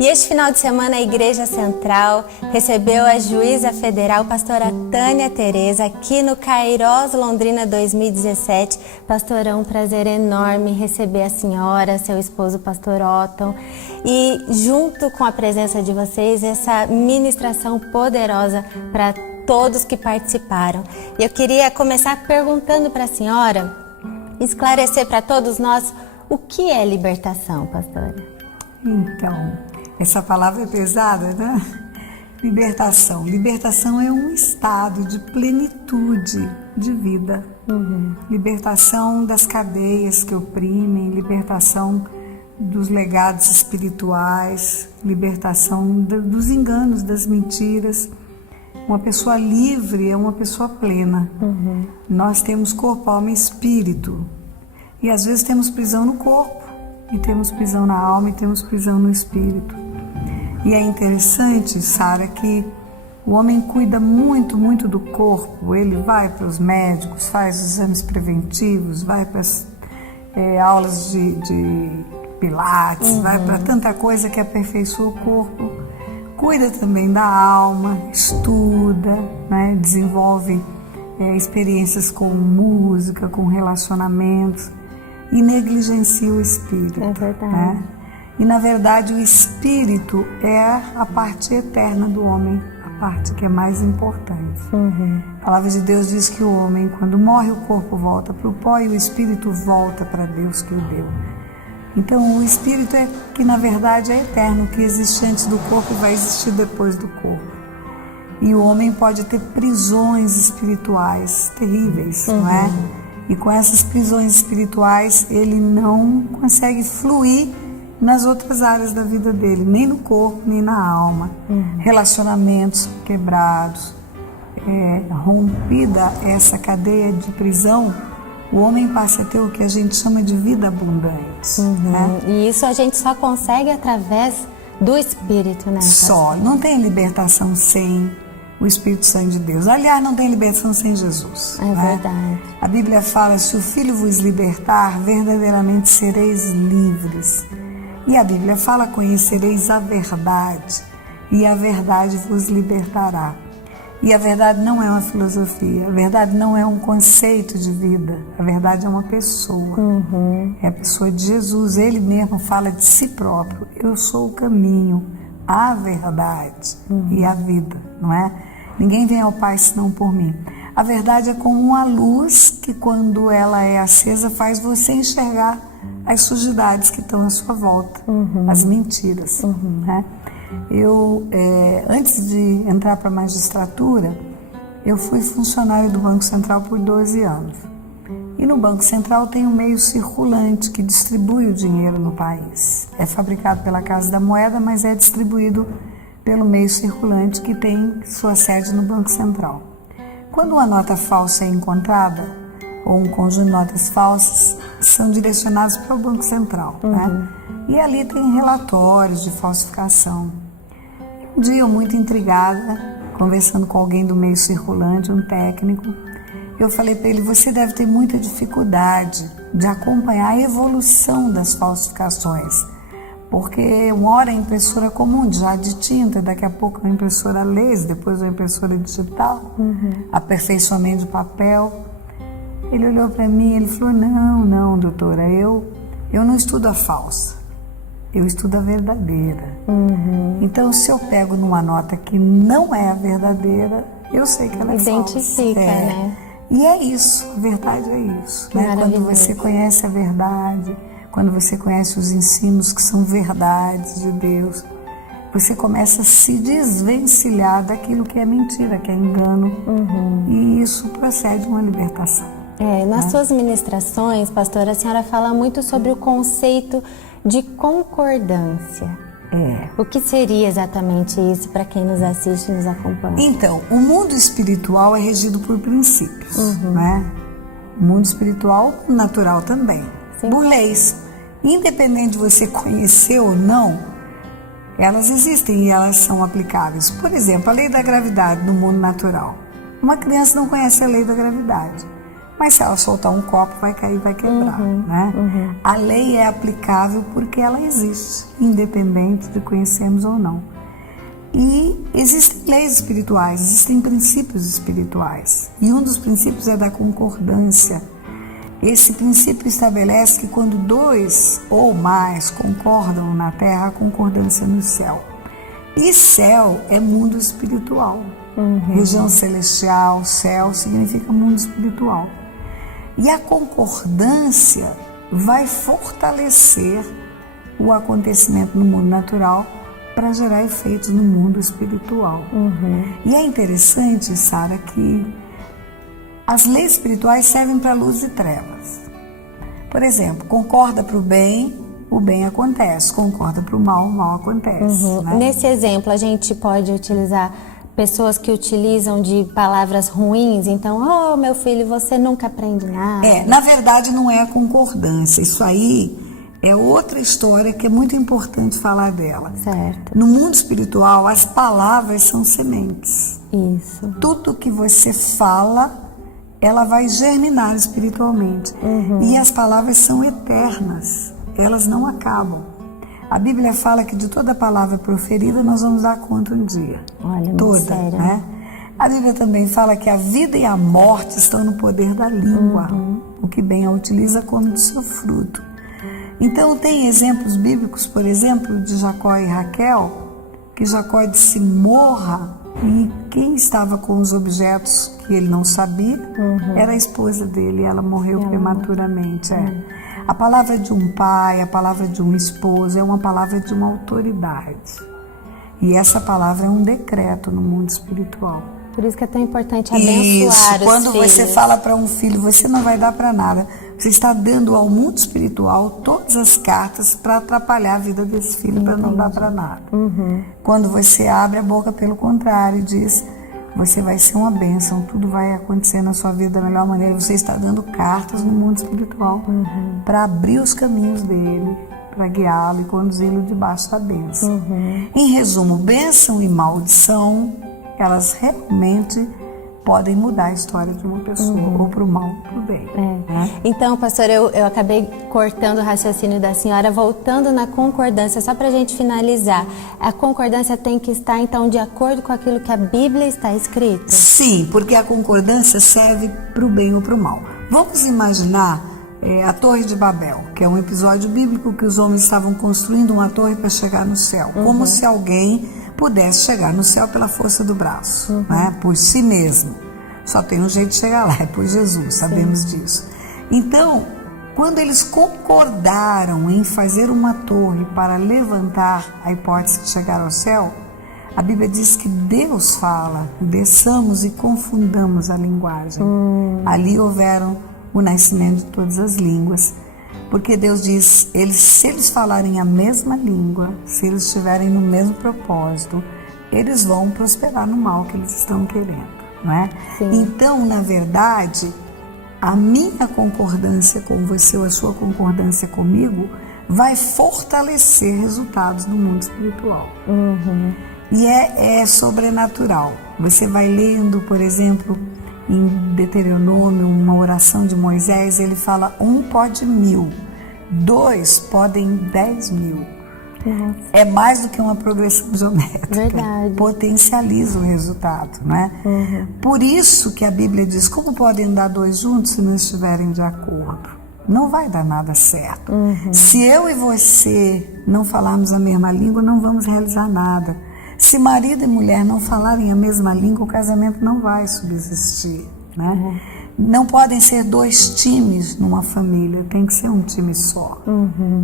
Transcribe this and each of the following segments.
E este final de semana a Igreja Central recebeu a juíza federal, pastora Tânia Tereza, aqui no Cairós Londrina 2017. Pastora, é um prazer enorme receber a senhora, seu esposo, pastor Otton, e junto com a presença de vocês, essa ministração poderosa para todos que participaram. E eu queria começar perguntando para a senhora, esclarecer para todos nós o que é libertação, pastora. Então, essa palavra é pesada, né? Libertação. Libertação é um estado de plenitude de vida. Libertação das cadeias que oprimem, libertação dos legados espirituais, libertação dos enganos, das mentiras. Uma pessoa livre é uma pessoa plena. Nós temos corpo, alma e espírito. E às vezes temos prisão no corpo, e temos prisão na alma, e temos prisão no espírito. E é interessante, Sara, que o homem cuida muito, muito do corpo. Ele vai para os médicos, faz exames preventivos, vai para as aulas de pilates, vai para tanta coisa que aperfeiçoa o corpo. Cuida também da alma, estuda, né, desenvolve experiências com música, com relacionamentos, e negligencia o espírito. É verdade. Né? E na verdade o espírito é a parte eterna do homem, a parte que é mais importante. A palavra de Deus diz que o homem, quando morre, o corpo volta para o pó e o espírito volta para Deus que o deu. Então o espírito é que na verdade é eterno, o que existe antes do corpo vai existir depois do corpo. E o homem pode ter prisões espirituais terríveis, não é? E com essas prisões espirituais ele não consegue fluir nas outras áreas da vida dele, nem no corpo, nem na alma. Relacionamentos quebrados, rompida essa cadeia de prisão, o homem passa a ter o que a gente chama de vida abundante. Né? E isso a gente só consegue através do Espírito, né? Só. Não tem libertação sem o Espírito Santo de Deus. Aliás, não tem libertação sem Jesus. É verdade. A Bíblia fala, se o Filho vos libertar, verdadeiramente sereis livres. E a Bíblia fala, conhecereis a verdade, e a verdade vos libertará. E a verdade não é uma filosofia, a verdade não é um conceito de vida, a verdade é uma pessoa. É a pessoa de Jesus, ele mesmo fala de si próprio, eu sou o caminho, a verdade e a vida, não é? Ninguém vem ao Pai senão por mim. A verdade é como uma luz que quando ela é acesa faz você enxergar as sujidades que estão à sua volta, as mentiras, né? Eu, antes de entrar para a magistratura, eu fui funcionária do Banco Central por 12 anos. E no Banco Central tem um meio circulante que distribui o dinheiro no país. É fabricado pela Casa da Moeda, mas é distribuído pelo meio circulante que tem sua sede no Banco Central. Quando uma nota falsa é encontrada, ou um conjunto de notas falsas, são direcionados para o Banco Central, né? E ali tem relatórios de falsificação. Um dia, eu muito intrigada, conversando com alguém do meio circulante, um técnico, eu falei para ele, você deve ter muita dificuldade de acompanhar a evolução das falsificações, porque uma hora é impressora comum, já de tinta, daqui a pouco é uma impressora laser, depois é uma impressora digital, aperfeiçoamento de papel. Ele olhou para mim e ele falou, não, doutora, eu não estudo a falsa, eu estudo a verdadeira. Então, se eu pego numa nota que não é a verdadeira, eu sei que ela é falsa. Identifica, né? E é isso, a verdade é isso. Né? Quando você conhece a verdade, quando você conhece os ensinos que são verdades de Deus, você começa a se desvencilhar daquilo que é mentira, que é engano. E isso procede uma libertação. Nas suas ministrações, pastora, a senhora fala muito sobre o conceito de concordância. O que seria exatamente isso para quem nos assiste e nos acompanha? Então, o mundo espiritual é regido por princípios, né? O mundo espiritual natural também, por leis. Independente de você conhecer ou não, elas existem e elas são aplicáveis. Por exemplo, a lei da gravidade no mundo natural. Uma criança não conhece a lei da gravidade, Mas se ela soltar um copo, vai cair, vai quebrar, né? A lei é aplicável porque ela existe, independente de conhecermos ou não. E existem leis espirituais, existem princípios espirituais. E um dos princípios é da concordância. Esse princípio estabelece que quando dois ou mais concordam na terra, há concordância no céu. E céu é mundo espiritual. Região celestial, céu, significa mundo espiritual. E a concordância vai fortalecer o acontecimento no mundo natural para gerar efeitos no mundo espiritual. E é interessante, Sara, que as leis espirituais servem para luz e trevas. Por exemplo, concorda para o bem acontece. Concorda para o mal acontece. Né? Nesse exemplo, a gente pode utilizar pessoas que utilizam de palavras ruins. Então, oh, meu filho, você nunca aprende nada. Na verdade, não é a concordância. Isso aí é outra história que é muito importante falar dela. Certo. No mundo espiritual, as palavras são sementes. Isso. Tudo que você fala, ela vai germinar espiritualmente. E as palavras são eternas. Elas não acabam. A Bíblia fala que de toda palavra proferida nós vamos dar conta um dia. Olha, toda, sério. Né? A Bíblia também fala que a vida e a morte estão no poder da língua. O que bem a utiliza come do seu fruto. Então tem exemplos bíblicos, por exemplo, de Jacó e Raquel, que Jacó disse morra, e quem estava com os objetos que ele não sabia era a esposa dele, e ela morreu prematuramente. A palavra de um pai, a palavra de um esposo é uma palavra de uma autoridade. E essa palavra é um decreto no mundo espiritual. Por isso que é tão importante abençoar os quando filhos. você fala para um filho, você não vai dar para nada. Você está dando ao mundo espiritual todas as cartas para atrapalhar a vida desse filho, para não dar para nada. Quando você abre a boca, pelo contrário, e diz, você vai ser uma bênção, tudo vai acontecer na sua vida da melhor maneira. Você está dando cartas no mundo espiritual para abrir os caminhos dele, para guiá-lo e conduzi-lo debaixo da bênção. Em resumo, bênção e maldição, elas realmente podem mudar a história de uma pessoa, ou para o mal ou para o bem. Então, pastor, eu acabei cortando o raciocínio da senhora, voltando na concordância, só para a gente finalizar. A concordância tem que estar, então, de acordo com aquilo que a Bíblia está escrito? Sim, porque a concordância serve para o bem ou para o mal. Vamos imaginar a Torre de Babel, que é um episódio bíblico que os homens estavam construindo uma torre para chegar no céu, como se alguém pudesse chegar no céu pela força do braço, né? Por si mesmo. Só tem um jeito de chegar lá, é por Jesus, sabemos disso. Então, quando eles concordaram em fazer uma torre para levantar a hipótese de chegar ao céu, a Bíblia diz que Deus fala, desçamos e confundamos a linguagem. Ali houveram o nascimento de todas as línguas. Porque Deus diz, se eles falarem a mesma língua, se eles estiverem no mesmo propósito, eles vão prosperar no mal que eles estão querendo, não é? Então, na verdade, a minha concordância com você ou a sua concordância comigo vai fortalecer resultados no mundo espiritual. E é sobrenatural. Você vai lendo, por exemplo, em Deuteronômio, uma oração de Moisés, ele fala 1 pode 1000, 2 podem 10.000. É mais do que uma progressão geométrica. Verdade. Potencializa o resultado, né? Por isso que a Bíblia diz, como podem andar dois juntos se não estiverem de acordo? Não vai dar nada certo. Se eu e você não falarmos a mesma língua, não vamos realizar nada. Se marido e mulher não falarem a mesma língua, o casamento não vai subsistir, né? Não podem ser dois times numa família, tem que ser um time só.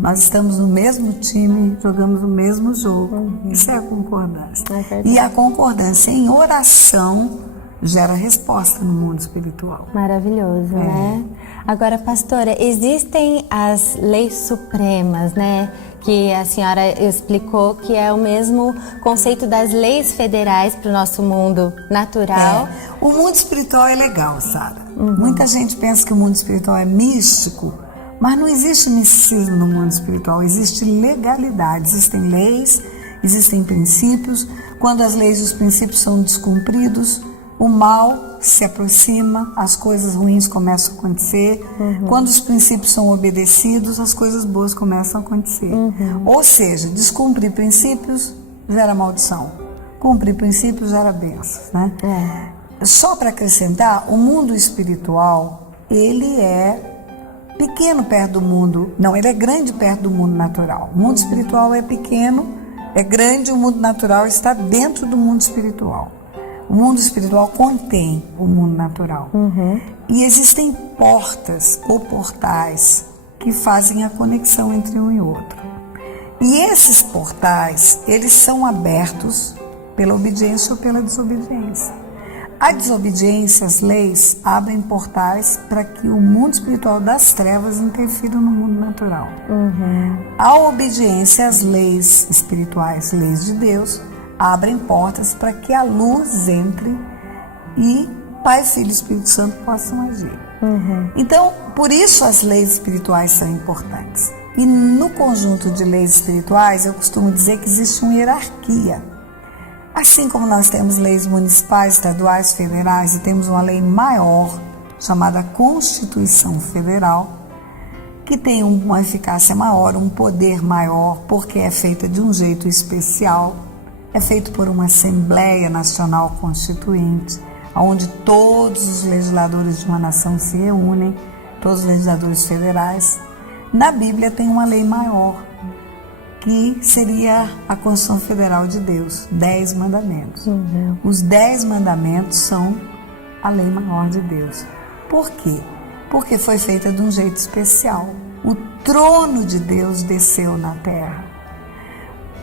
Nós estamos no mesmo time, jogamos o mesmo jogo. Isso é a concordância. E a concordância em oração gera resposta no mundo espiritual. Maravilhoso, né? Agora, pastora, existem as leis supremas, né? Que a senhora explicou que é o mesmo conceito das leis federais para o nosso mundo natural. O mundo espiritual é legal, Sara. Muita gente pensa que o mundo espiritual é místico, mas não existe misticismo no mundo espiritual, existe legalidade, existem leis, existem princípios. Quando as leis e os princípios são descumpridos, o mal se aproxima, as coisas ruins começam a acontecer. Quando os princípios são obedecidos, as coisas boas começam a acontecer. Ou seja, descumprir princípios gera maldição, cumprir princípios gera bênçãos, né? Só para acrescentar, o mundo espiritual, ele é pequeno perto do mundo, não, ele é grande perto do mundo natural. O mundo espiritual é pequeno, é grande, o mundo natural está dentro do mundo espiritual. O mundo espiritual contém o mundo natural. E existem portas ou portais que fazem a conexão entre um e outro. E esses portais, eles são abertos pela obediência ou pela desobediência. A desobediência, as leis, abrem portais para que o mundo espiritual das trevas interfira no mundo natural. A obediência às leis espirituais, leis de Deus, abrem portas para que a luz entre e Pai, Filho e Espírito Santo possam agir. Então, por isso as leis espirituais são importantes. E no conjunto de leis espirituais, eu costumo dizer que existe uma hierarquia. Assim como nós temos leis municipais, estaduais, federais e temos uma lei maior, chamada Constituição Federal, que tem uma eficácia maior, um poder maior, porque é feita de um jeito especial, é feito por uma Assembleia Nacional Constituinte, onde todos os legisladores de uma nação se reúnem, todos os legisladores federais. Na Bíblia tem uma lei maior, que seria a Constituição Federal de Deus, 10 mandamentos. Os 10 mandamentos são a lei maior de Deus. Por quê? Porque foi feita de um jeito especial. O trono de Deus desceu na terra.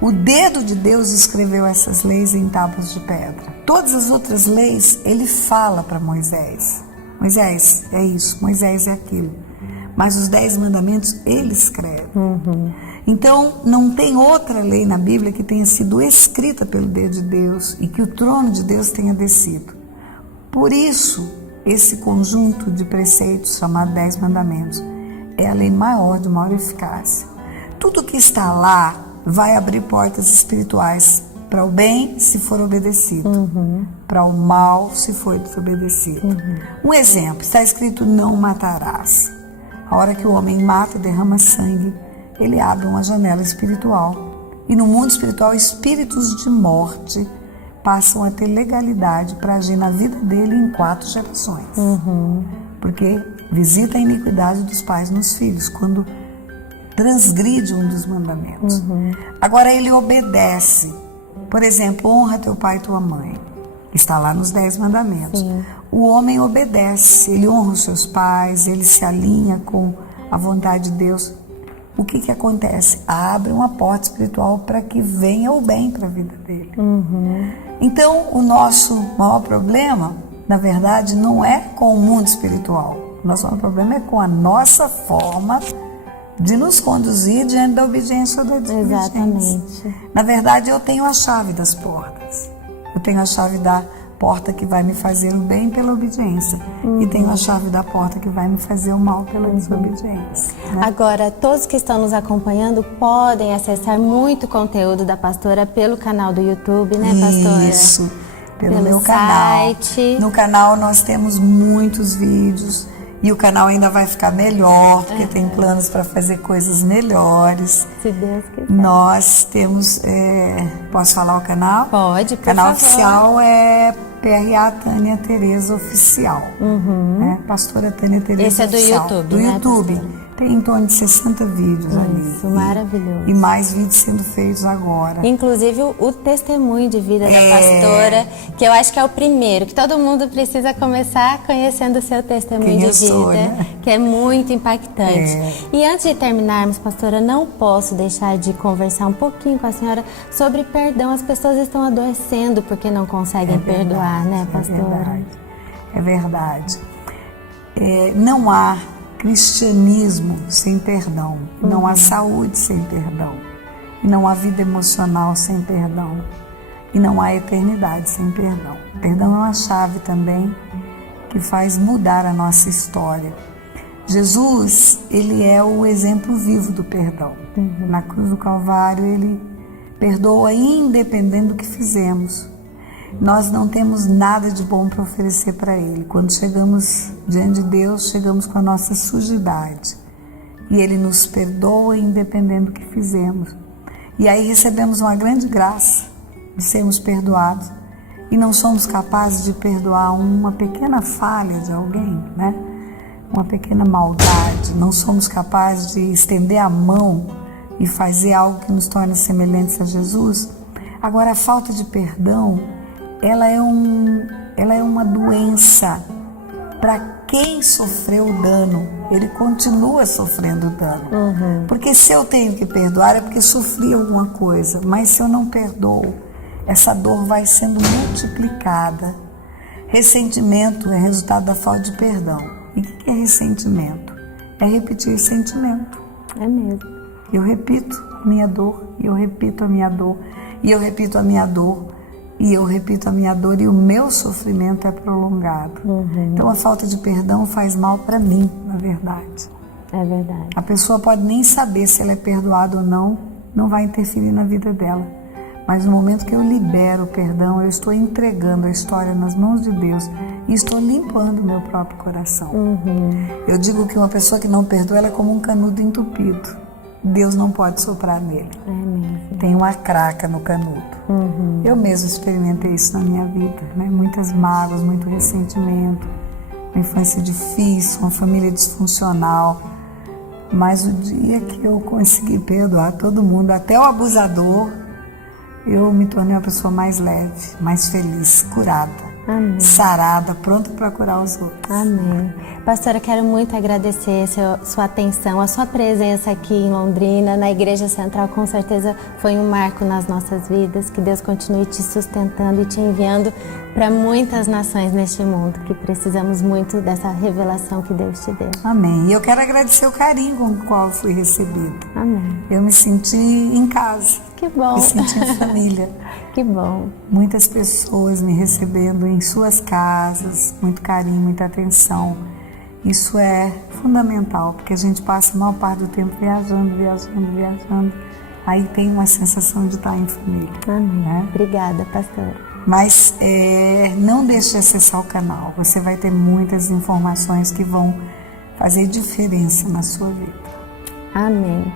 O dedo de Deus escreveu essas leis em tábuas de pedra. Todas as outras leis, ele fala para Moisés. Moisés é isso, Moisés é aquilo. Mas os 10 mandamentos, ele escreve. Então, não tem outra lei na Bíblia que tenha sido escrita pelo dedo de Deus e que o trono de Deus tenha descido. Por isso, esse conjunto de preceitos, chamado 10 mandamentos, é a lei maior, de maior eficácia. Tudo que está lá vai abrir portas espirituais para o bem, se for obedecido, para o mal, se for desobedecido. Um exemplo, está escrito: não matarás. A hora que o homem mata, derrama sangue, ele abre uma janela espiritual. E no mundo espiritual, espíritos de morte passam a ter legalidade para agir na vida dele em 4 gerações. Porque visita a iniquidade dos pais nos filhos, quando transgride um dos mandamentos. Agora ele obedece. Por exemplo, honra teu pai e tua mãe. Está lá nos 10 mandamentos. O homem obedece, ele honra os seus pais, ele se alinha com a vontade de Deus. O que acontece? Abre uma porta espiritual para que venha o bem para a vida dele. Então, o nosso maior problema, na verdade, não é com o mundo espiritual. O nosso maior problema é com a nossa forma de nos conduzir diante da obediência ou da desobediência. Exatamente. Na verdade, eu tenho a chave das portas. Eu tenho a chave da porta que vai me fazer o bem pela obediência. E tenho a chave da porta que vai me fazer o mal pela desobediência. Né? Agora, todos que estão nos acompanhando podem acessar muito conteúdo da pastora pelo canal do YouTube, né, pastora? Isso, pelo meu site. canal. No canal nós temos muitos vídeos. E o canal ainda vai ficar melhor, porque tem planos para fazer coisas melhores. Se Deus quiser. Nós temos... posso falar o canal? Pode, por O canal favor. oficial é PRA Tânia Tereza Oficial. Pastora Tânia Tereza Esse é do Oficial. YouTube, Do né, YouTube. pastora? Tem em torno de 60 vídeos ali. Isso, maravilhoso. E mais vídeos sendo feitos agora. Inclusive o testemunho de vida da pastora, que eu acho que é o primeiro, que todo mundo precisa começar conhecendo o seu testemunho Quem de eu vida, sou, né? que é muito impactante. E antes de terminarmos, pastora, não posso deixar de conversar um pouquinho com a senhora sobre perdão. As pessoas estão adoecendo porque não conseguem perdoar, né, pastora? É verdade. Não há cristianismo sem perdão, não há saúde sem perdão, e não há vida emocional sem perdão, e não há eternidade sem perdão. Perdão é uma chave também que faz mudar a nossa história. Jesus, ele é o exemplo vivo do perdão. Na cruz do Calvário, ele perdoa independente do que fizemos. nós não temos nada de bom para oferecer para Ele. Quando chegamos diante de Deus, chegamos com a nossa sujidade. E Ele nos perdoa independente do que fizemos. E aí recebemos uma grande graça de sermos perdoados. E não somos capazes de perdoar uma pequena falha de alguém, né? Uma pequena maldade. Não somos capazes de estender a mão e fazer algo que nos torne semelhantes a Jesus. Agora, a falta de perdão, ela é uma doença. Para quem sofreu o dano, ele continua sofrendo o dano. Porque se eu tenho que perdoar é porque sofri alguma coisa, mas se eu não perdoo, essa dor vai sendo multiplicada. Ressentimento é resultado da falta de perdão. E o que é ressentimento? É repetir sentimento. É mesmo. Eu repito a minha dor, e eu repito a minha dor, e eu repito a minha dor, e eu repito a minha dor, e o meu sofrimento é prolongado. Então a falta de perdão faz mal para mim, na verdade. É verdade. A pessoa pode nem saber se ela é perdoada ou não, não vai interferir na vida dela. Mas no momento que eu libero o perdão, eu estou entregando a história nas mãos de Deus e estou limpando o meu próprio coração. Eu digo que uma pessoa que não perdoa, ela é como um canudo entupido. Deus não pode soprar nele. É mesmo. Tem uma craca no canudo. Eu mesmo experimentei isso na minha vida, né? Muitas mágoas, muito ressentimento, uma infância difícil, uma família disfuncional. Mas o dia que eu consegui perdoar todo mundo, até o abusador, eu me tornei uma pessoa mais leve, mais feliz, curada. Amém. Sarada, pronta para curar os outros. Amém. Pastora, quero muito agradecer sua atenção, a sua presença aqui em Londrina, na Igreja Central. Com certeza foi um marco nas nossas vidas. Que Deus continue te sustentando e te enviando para muitas nações neste mundo, que precisamos muito dessa revelação que Deus te deu. Amém. E eu quero agradecer o carinho com o qual fui recebida. Amém. Eu me senti em casa. Que bom. Me senti em família. Que bom. Muitas pessoas me recebendo em suas casas, muito carinho, muita atenção. Isso é fundamental, porque a gente passa a maior parte do tempo viajando. Aí tem uma sensação de estar em família. Amém. Né? Obrigada, pastora. Mas não deixe de acessar o canal. Você vai ter muitas informações que vão fazer diferença na sua vida. Amém.